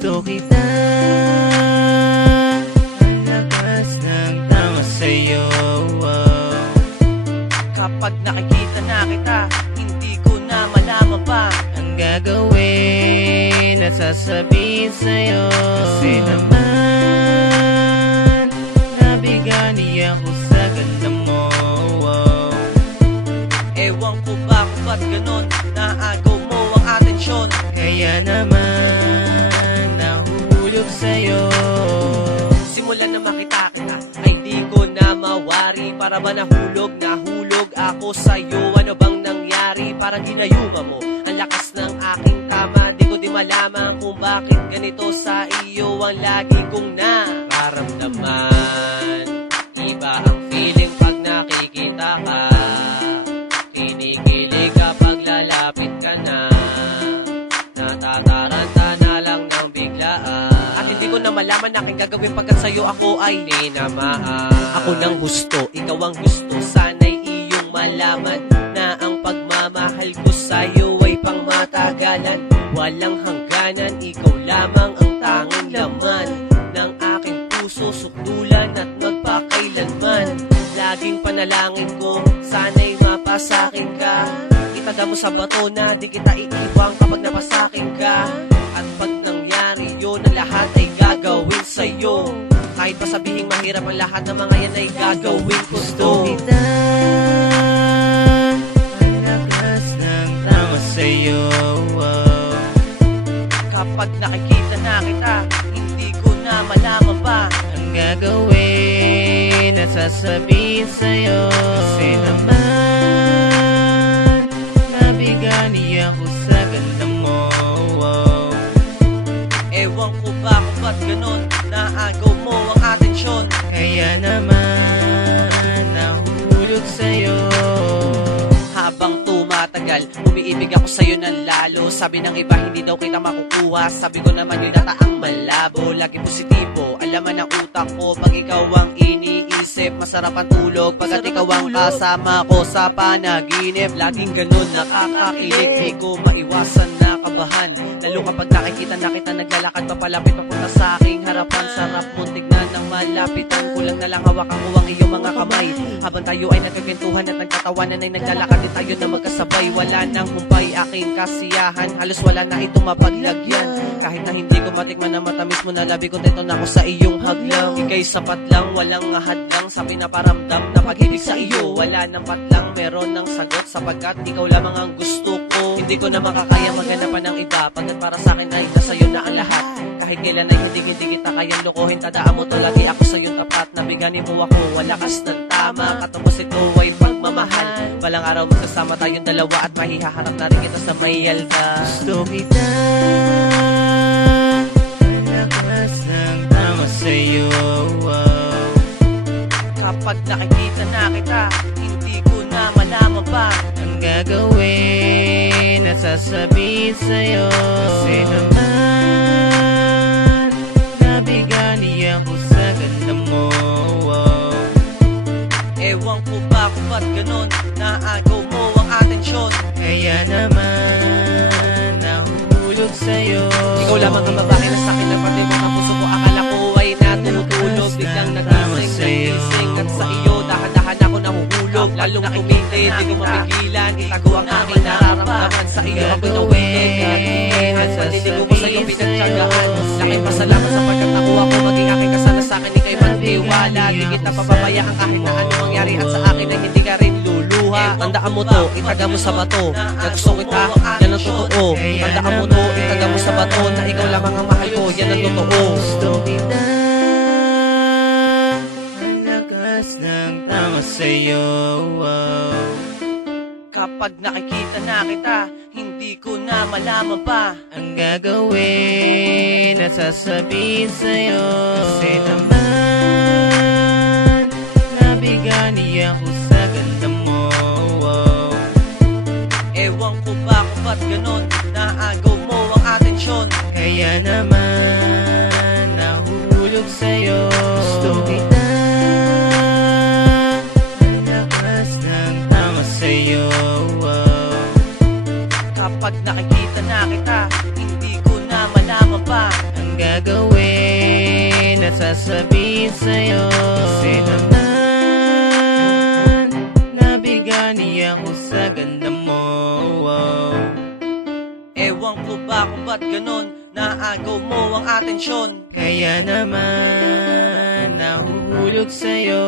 Gusto kita, ang lakas ng tama sa'yo. Kapag nakikita na kita, hindi ko na malaman pa ang gagawin at sasabihin sa'yo. Kasi naman nabigani ako sa ganda mo. Ewan ko ba kung ba't ganon, naagaw mo ang atensyon. Kaya naman nahulog sa'yo. Simula na makita kita, ay di ko na mawari. Para ba nahulog ako sa'yo? Ano bang nangyari? Parang ginayuma mo ang lakas ng aking tama. Di ko di malaman kung bakit ganito sa iyo ang lagi kong nararamdaman. Iba ang feeling pag nakikita ka, kinikilig kapag lalapit ka na, natataranta na lang ng biglaan. At hindi ko na malaman aking gagawin pagkat sa'yo ako ay tinamaan. Ako nang gusto, ikaw ang gusto. Sana'y iyong malaman na ang pagmamahal ko sa'yo ay pangmatagalan. Walang hangganan, ikaw lamang ang tanging laman ng aking puso, sukdulan at magpakailanman. Laging panalangin ko, sana'y mapasakin ka. Itaga mo sa bato na di kita iiwang kapag napasakin ka. At pag nangyari yun, ang lahat ay gagawin sa'yo. Kahit pa sabihing mahirap ang lahat ng mga yan ay gagawin ko. Gusto kita, ang lakas ng tama sa'yo. Kapag nakikita na kita, hindi ko na malaman pa ang gagawin at sasabihin sa'yo. Kasi naman nabigani ako sa ganda mo. Ewan ko ba kung ba't ganon, naagaw mo ang atensyon. Kaya naman nahulog sa'yo. Habang tumatagal, umiibig ako sa'yo ng lalo. Sabi ng iba hindi daw kita makukuha, sabi ko naman yun nataang malabo. Lagi positibo, alaman ng utak ko pag ikaw ang iniisip. Masarap ang tulog pagkat ikaw ang kasama ko sa panaginip. Laging ganun nakakakilig, di ko maiwasan na kabahan. Lalo kapag nakikita na kita naglalakad papalapit papunta sa aking harapan. Sarap mong tignan ng malapitan, kulang na lang hawakan ko ang iyong mga kamay. Habang tayo ay nagkakwentuhan at nagtatawanan ay naglalakad din tayo na magkasabay. Wala nang humpay aking kasiyahan, halos wala na itong mapaglagyan. Kahit na hindi ko matikman na matamis mo na labi, kontento na ako sa iyong haglang. Ika'y sapat lang, walang hadlang sa pinaparamdam na pag-ibig sa iyo. Wala nang patlang, meron ng sagot sapagkat ikaw lamang ang gusto ko. Hindi ko na makakaya maganapan ng iba pagkat para sa akin ay nasa iyo na ang lahat. Kahit kailan ay hindi kita kayang lokohin, tandaan mo to lagi ako sa iyong tapat. Nabigani mo ako, walakas ng tama, katapos ito ay pagmamahal. Balang araw magkasama tayong dalawa at mahihaharap na rin kita sa may yalda. Gusto kita, ang lakas ng tama sa'yo. Kapag nakikita na kita, hindi ko na malaman pa ang gagawin at sasabihin sa'yo. Kasi naman nabigani ako sa ganda mo. Ewan ko ba kung ba't ganon, naagaw mo ang atensyon. Kaya naman nahulog sa'yo. Ikaw lamang ang babae na sa'kin nagpatibok ang puso ko. Akala ko ay natutulog, biglang nagising at sa iyo dahan-dahan ako nahuhulog. Lalong kumiti, di ko mapigilan, itago ang aking nararamdaman. Sa iyo ako'y nawilig, at paninigo ko sa iyo pinagtyagaan. Laking pasalamat sapagkat nakuha ko maging aking kasama sa akin, ika'y mantiwala. Di kita papabayaan kahit na anong mangyari at sa akin ay hindi ka rin luluha. Tandaan mo to, itaga mo sa bato na gusto kita, yan ang totoo. Tandaan mo to, itaga mo sa bato na ikaw lamang ang mahal ko, yan ang totoo. Gusto kita, ang lakas ng tama sa'yo. Kapag nakikita na kita, hindi ko na malaman pa ang gagawin at sasabihin sa'yo. Kasi naman nabigani ako sa ganda mo. Ewan ko ba kung ba't ganon, naagaw mo ang atensyon. Kaya naman nahulog sa'yo. Gusto kita, ang lakas ng tama sa'yo. Kapag nakikita na kita, hindi ko na malaman pa ang at sasabihin sa'yo. Kasi naman nabigani ako sa ganda mo. Ewan ko ba kung ba't ganon, naagaw mo ang atensyon. Kaya naman nahuhulog sa'yo.